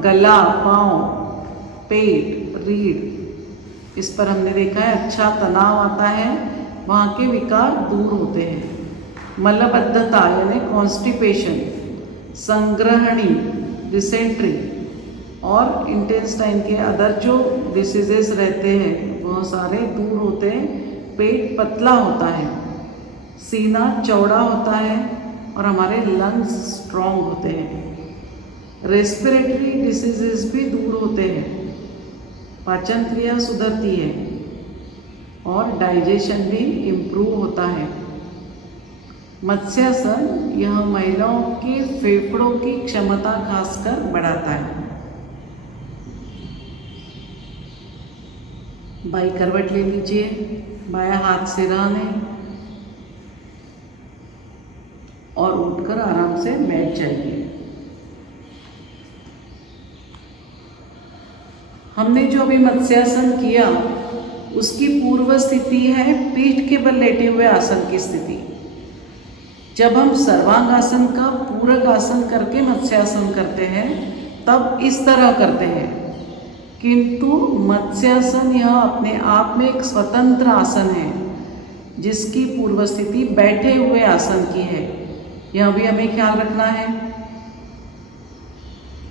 गला, पाँव, पेट, रीढ़, इस पर हमने देखा है अच्छा तनाव आता है, वहाँ के विकार दूर होते हैं। मलबद्धता यानी कॉन्स्टिपेशन, संग्रहणी, डिसेंट्री और इंटेस्टाइन के अदर जो डिसीजेस रहते हैं वह सारे दूर होते हैं। पेट पतला होता है, सीना चौड़ा होता है और हमारे लंग्स स्ट्रॉन्ग होते हैं। रेस्पिरेटरी डिसीजेस भी दूर होते हैं, पाचन क्रिया सुधरती है और डाइजेशन भी इम्प्रूव होता है। मत्स्यासन यह महिलाओं के फेफड़ों की क्षमता खासकर बढ़ाता है। बाई करवट ले लीजिए, बायां हाथ से रहने और उठकर आराम से बैठ जाइए। हमने जो अभी मत्स्यासन किया उसकी पूर्व स्थिति है पीठ के बल लेटे हुए आसन की स्थिति। जब हम सर्वांगासन का पूरक आसन करके मत्स्यासन करते हैं तब इस तरह करते हैं, किंतु मत्स्यासन यह अपने आप में एक स्वतंत्र आसन है जिसकी पूर्व स्थिति बैठे हुए आसन की है। यह भी हमें ख्याल रखना है।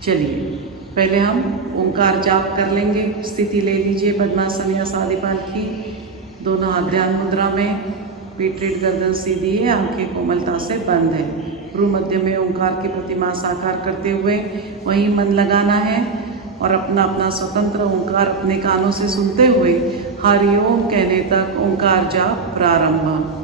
चलिए पहले हम ओंकार जाप कर लेंगे। स्थिति ले लीजिए पद्मासन या सादीपाल की, दोनों हाथ ध्यान मुद्रा में, पीठ रीढ़ गर्दन सीधी है, आंखें कोमलता से बंद है। भ्रू मध्य में ओंकार की प्रतिमा साकार करते हुए वहीं मन लगाना है और अपना अपना स्वतंत्र ओंकार अपने कानों से सुनते हुए हरिओम कहने तक ओंकार जाप प्रारंभ।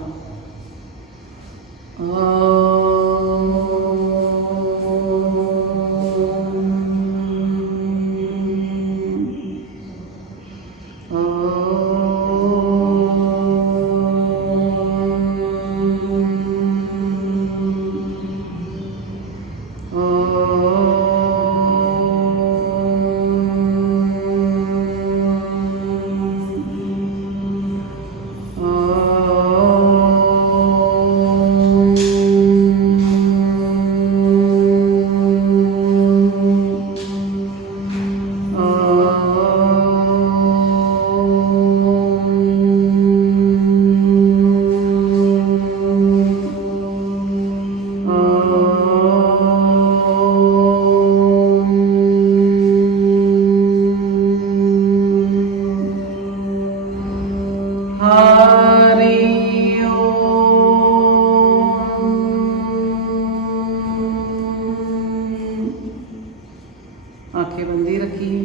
आंखें बंदी रखिए।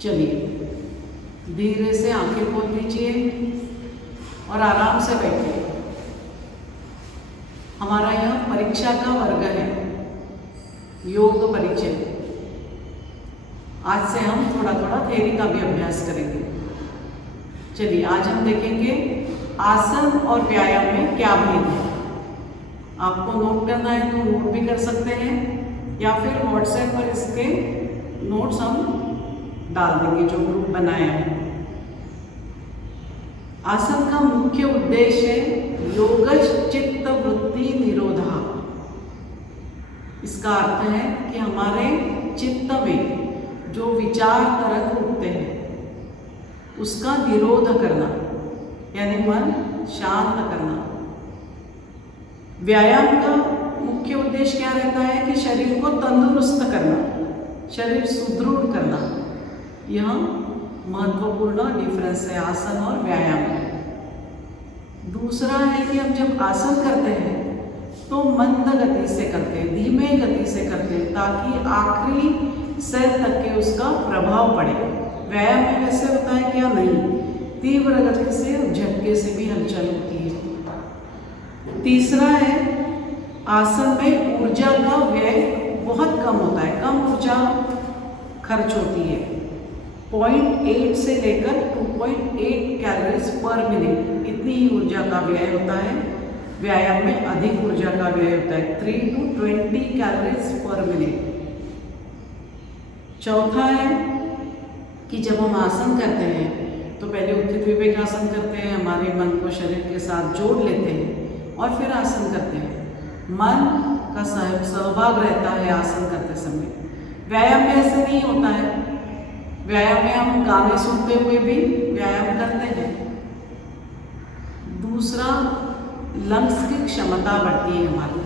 चलिए धीरे से आंखें खोल लीजिए और आराम से बैठिए। हमारा यह परीक्षा का वर्ग है, योग परिचय। आज से हम थोड़ा थोड़ा थ्योरी का भी अभ्यास करेंगे। चलिए आज हम देखेंगे आसन और व्यायाम में क्या भेद है। आपको नोट करना है तो नोट भी कर सकते हैं या फिर व्हाट्सएप पर इसके नोट्स हम डाल देंगे जो ग्रुप बनाया है। आसन का मुख्य उद्देश्य है योगज चित्त वृत्ति निरोधा। इसका अर्थ है कि हमारे चित्त में जो विचार तरंग उठते हैं उसका निरोध करना, यानी मन शांत करना। व्यायाम का मुख्य उद्देश्य क्या रहता है कि शरीर को तंदुरुस्त करना, शरीर सुदृढ़ करना। यह महत्वपूर्ण डिफरेंस है आसन और व्यायाम में। दूसरा है कि हम जब आसन करते हैं तो मंद गति से करते हैं, धीमे गति से करते हैं, ताकि आखिरी सेल तक के उसका प्रभाव पड़े। व्यायाम में वैसे होता है क्या नहीं, तीव्र गति से और झटके से भी हलचल होती है। तीसरा है आसन में ऊर्जा का व्यय बहुत कम होता है, कम ऊर्जा खर्च होती है। 0.8 से लेकर 2.8 कैलोरीज पर मिनट इतनी ही ऊर्जा का व्यय होता है। व्यायाम में अधिक ऊर्जा का व्यय होता है, 3 to 20 कैलोरीज पर मिनट। चौथा है कि जब हम आसन करते हैं तो पहले उत्थित विवेक आसन करते हैं, हमारे मन को शरीर के साथ जोड़ लेते हैं और फिर आसन करते हैं। मन का सहभाग रहता है आसन करते समय। व्यायाम में ऐसा नहीं होता है। व्यायाम में हम गाने सुनते हुए भी व्यायाम करते हैं। दूसरा लंग्स की क्षमता बढ़ती है हमारी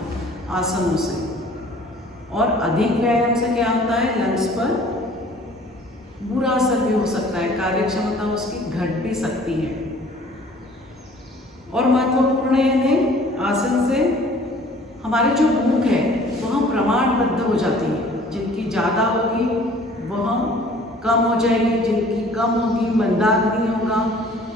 आसनों से। और अधिक व्यायाम से क्या होता है, लंग्स पर बुरा असर भी हो सकता है, कार्य क्षमता उसकी घट भी सकती है। और महत्वपूर्ण यानी आसन से हमारी जो भूख है वह प्रमाणबद्ध हो जाती है। जिनकी ज़्यादा होगी वह कम हो जाएगी, जिनकी कम होगी, मंदाग्नि होगा,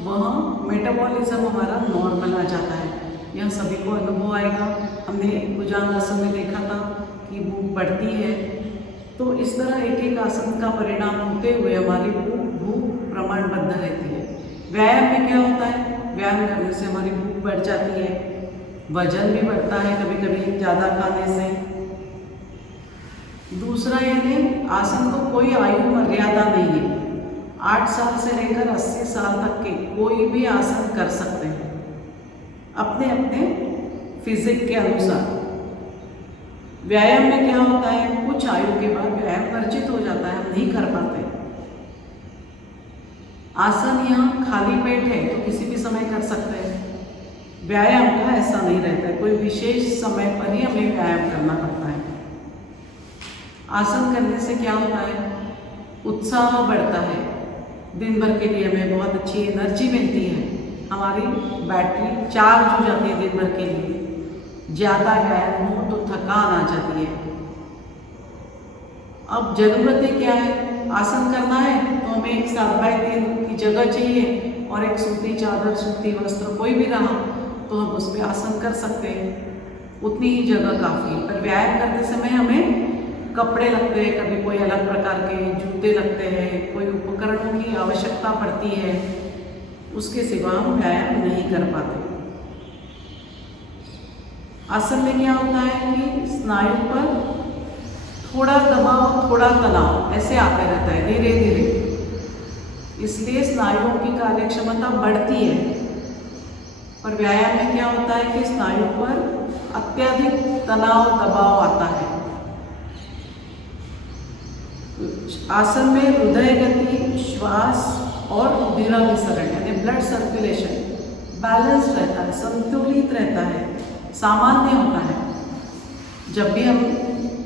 वह मेटाबॉलिज्म हमारा नॉर्मल आ जाता है। यह सभी को अनुभव आएगा। हमने भुजंगासन में देखा था कि भूख बढ़ती है। तो इस तरह एक एक आसन का परिणाम होते हुए हमारी भूख प्रमाणबद्ध रहती है। व्यायाम में क्या होता है, व्यायाम करने से हमारी भूख बढ़ जाती है, वजन भी बढ़ता है कभी कभी ज़्यादा खाने से। दूसरा यानी आसन को कोई आयु मर्यादा नहीं है। 8 साल से लेकर 80 साल तक के कोई भी आसन कर सकते हैं अपने अपने फिजिक के अनुसार। व्यायाम में क्या होता है, कुछ आयु के बाद व्यायाम वर्जित हो जाता है, हम नहीं कर पाते। आसन यहाँ खाली पेट है तो किसी भी समय कर सकते हैं। व्यायाम का ऐसा नहीं रहता है, कोई विशेष समय पर ही हमें व्यायाम करना पड़ता है। आसन करने से क्या होता है, उत्साह बढ़ता है, दिन भर के लिए हमें बहुत अच्छी एनर्जी मिलती है, हमारी बैटरी चार्ज हो जाती है दिन भर के लिए। ज़्यादा व्यायाम हो तो थकान आ जाती है। अब ज़रूरतें क्या है, आसन करना है तो हमें एक 7x3 की जगह चाहिए और एक सूती चादर, सूती वस्त्र कोई भी रहा तो हम उस पर आसन कर सकते हैं, उतनी ही जगह काफ़ी है। पर व्यायाम करते समय हमें कपड़े लगते हैं, कभी कोई अलग प्रकार के जूते लगते हैं, कोई उपकरणों की आवश्यकता पड़ती है, उसके सिवा हम व्यायाम नहीं कर पाते। आसन में क्या होता है कि स्नायु पर थोड़ा दबाव थोड़ा तनाव ऐसे आते रहता है धीरे धीरे, इसलिए स्नायुओं की कार्यक्षमता बढ़ती है। और व्यायाम में क्या होता है कि स्नायु पर अत्यधिक तनाव दबाव आता है। आसन में हृदय गति, श्वास और रुधिराभिसरण यानी ब्लड सर्कुलेशन बैलेंस रहता है, संतुलित रहता है, सामान्य होता है। जब भी हम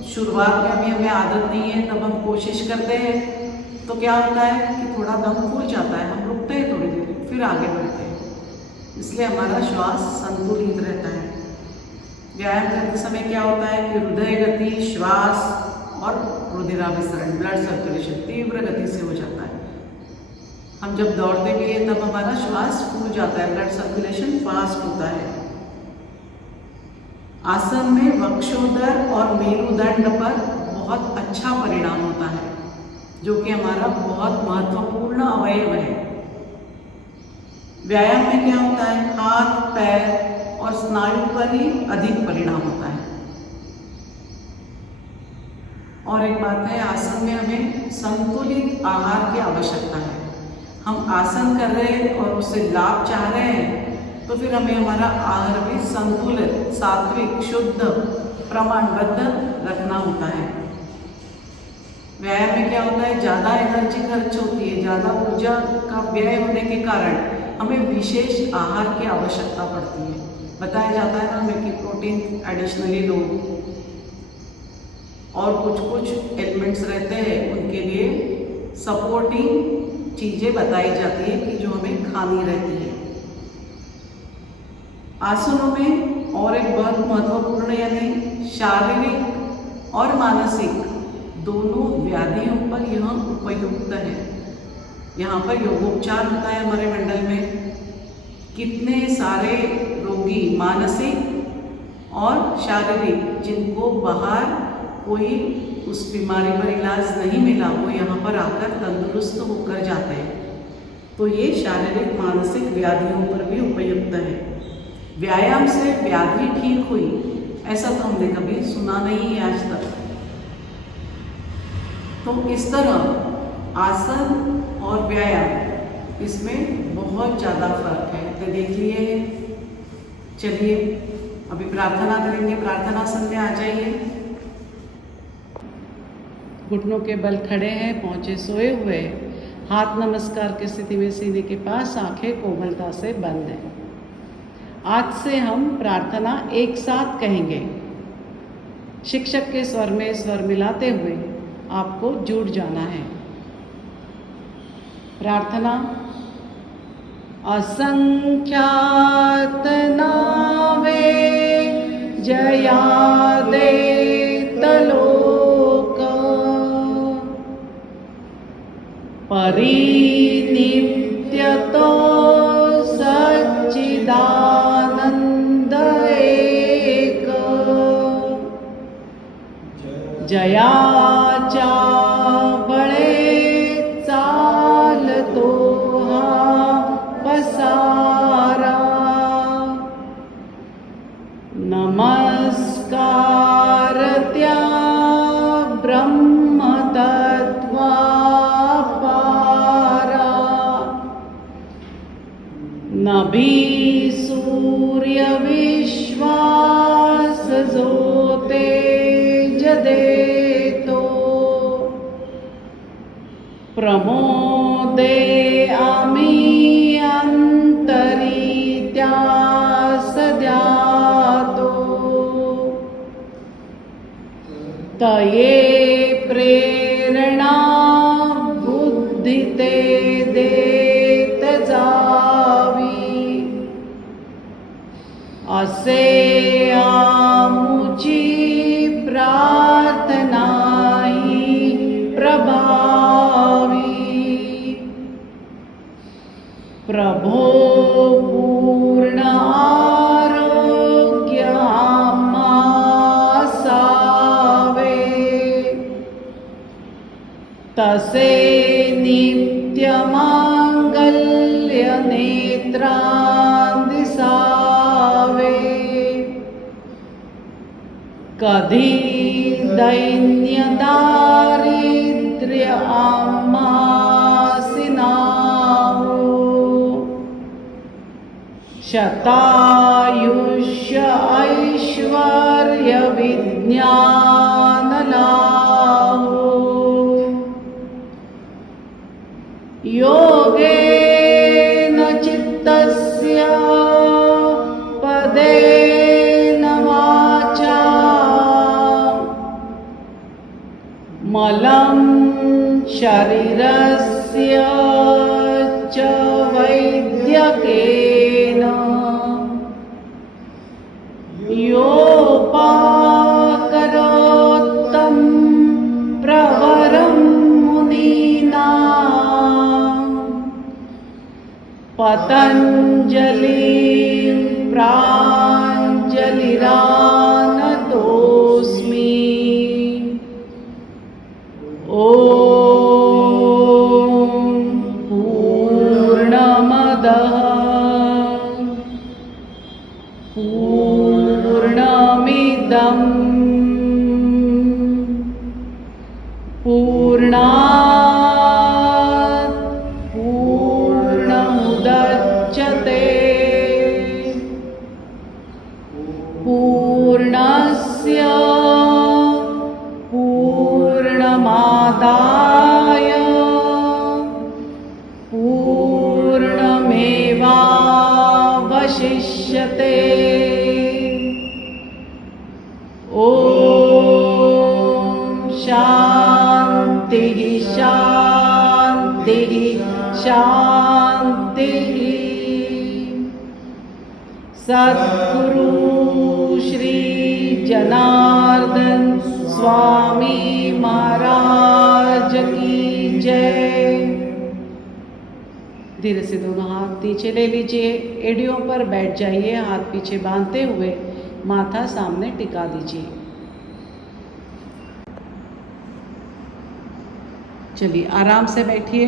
शुरुआत में अभी हमें आदत नहीं है तब हम कोशिश करते हैं तो क्या होता है कि थोड़ा दम फूल जाता है, हम रुकते हैं थोड़ी देर फिर आगे बढ़ते हैं, इसलिए हमारा श्वास संतुलित रहता है। व्यायाम करते समय क्या होता है कि हृदय गति, श्वास और रुधिराभिसरण ब्लड सर्कुलेशन तीव्र गति से हो जाता है। हम जब दौड़ते भी हैं तब हमारा श्वास फूल जाता है, ब्लड सर्कुलेशन फास्ट होता है। आसन में वक्षोदर और मेरुदंड पर बहुत अच्छा परिणाम होता है, जो कि हमारा बहुत महत्वपूर्ण अवयव है। व्यायाम में क्या होता है, हाथ, पैर और स्नायु पर ही अधिक परिणाम होता है। और एक बात है, आसन में हमें संतुलित आहार की आवश्यकता है। हम आसन कर रहे हैं और उससे लाभ चाह रहे हैं तो फिर हमें हमारा आहार भी संतुलित, सात्विक, शुद्ध, प्रमाणबद्ध रखना होता है। व्यायाम में क्या होता है, ज़्यादा एनर्जी खर्च होती है, ज़्यादा ऊर्जा का व्यय होने के कारण हमें विशेष आहार की आवश्यकता पड़ती है। बताया जाता है ना हमें कि प्रोटीन एडिशनली लो और कुछ कुछ एलिमेंट्स रहते हैं, उनके लिए सपोर्टिंग चीज़ें बताई जाती है कि जो हमें खानी रहती है। आसनों में और एक बहुत महत्वपूर्ण यानी शारीरिक और मानसिक दोनों व्याधियों पर यह उपयुक्त है। यहाँ पर योगोपचार होता है हमारे मंडल में। कितने सारे रोगी मानसिक और शारीरिक जिनको बाहर कोई उस बीमारी पर इलाज नहीं मिला, वो यहाँ पर आकर तंदुरुस्त होकर जाते हैं। तो ये शारीरिक मानसिक व्याधियों पर भी उपयुक्त है। व्यायाम से व्याधि ठीक हुई ऐसा तो हमने कभी सुना नहीं है आज तक। तो इस तरह आसन और व्यायाम इसमें बहुत ज़्यादा फर्क है, तो देख लिए। चलिए अभी प्रार्थना करेंगे, प्रार्थनासन में आ जाइए। घुटनों के बल खड़े हैं, पहुँचे सोए हुए, हाथ नमस्कार की स्थिति में सीने के पास, आंखें कोमलता से बंद हैं। आज से हम प्रार्थना एक साथ कहेंगे। शिक्षक के स्वर में स्वर मिलाते हुए आपको जुड़ जाना है। प्रार्थना। असंख्यात नावे जयादे तलोक परिनित्यतो सच्चिदानंद एक जयाचा बळे चालतो हा पसारा नमस्कार त्या ब्रह्मतत्वापारा नभी सूर्य विश्वास जो तेज देतो प्रमोदे आम्ही अंतरी त्यास द्यातो तये प्रेरणा बुद्धी ते देत जावी असे आमुची प्रार्थना ही प्रभावी प्रभो पूर्ण आरोग्य आम्हासावे तसे नित्य मांगल्य नेत्रां दिसावे कधी दैन्य दारिद्र्य आम्हासी नावो शतायुष्य ऐश्वर्य विज्ञान लाभो योगेन चित्तस्य पदेन वाचा मलं शरीरस्य च वैद्यकेन योपाकरोत्तं प्रवरं मुनीनां पतञ्जलिं प्राञ्जलिरानतोऽस्मि ॐ पूर्णमदः पूर्णमिदं पूर्णात् पूर्णमुदच्यते पूर्णस्य पूर्णमादाय पूर्णमेवावशिष्यते ॐ शान्तिः शान्तिः शान्तिः सद्गुरु श्री जनार्दन स्वामी महाराज की जय। धीरे से दोनों हाथ नीचे ले लीजिए, एड़ियों पर बैठ जाइए, हाथ पीछे बांधते हुए माथा सामने टिका दीजिए। चलिए आराम से बैठिए।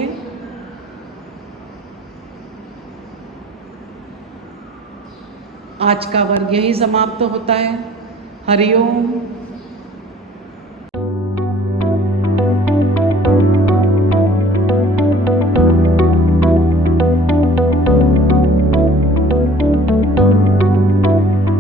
आज का वर्ग यही समाप्त होता है। हरिओम।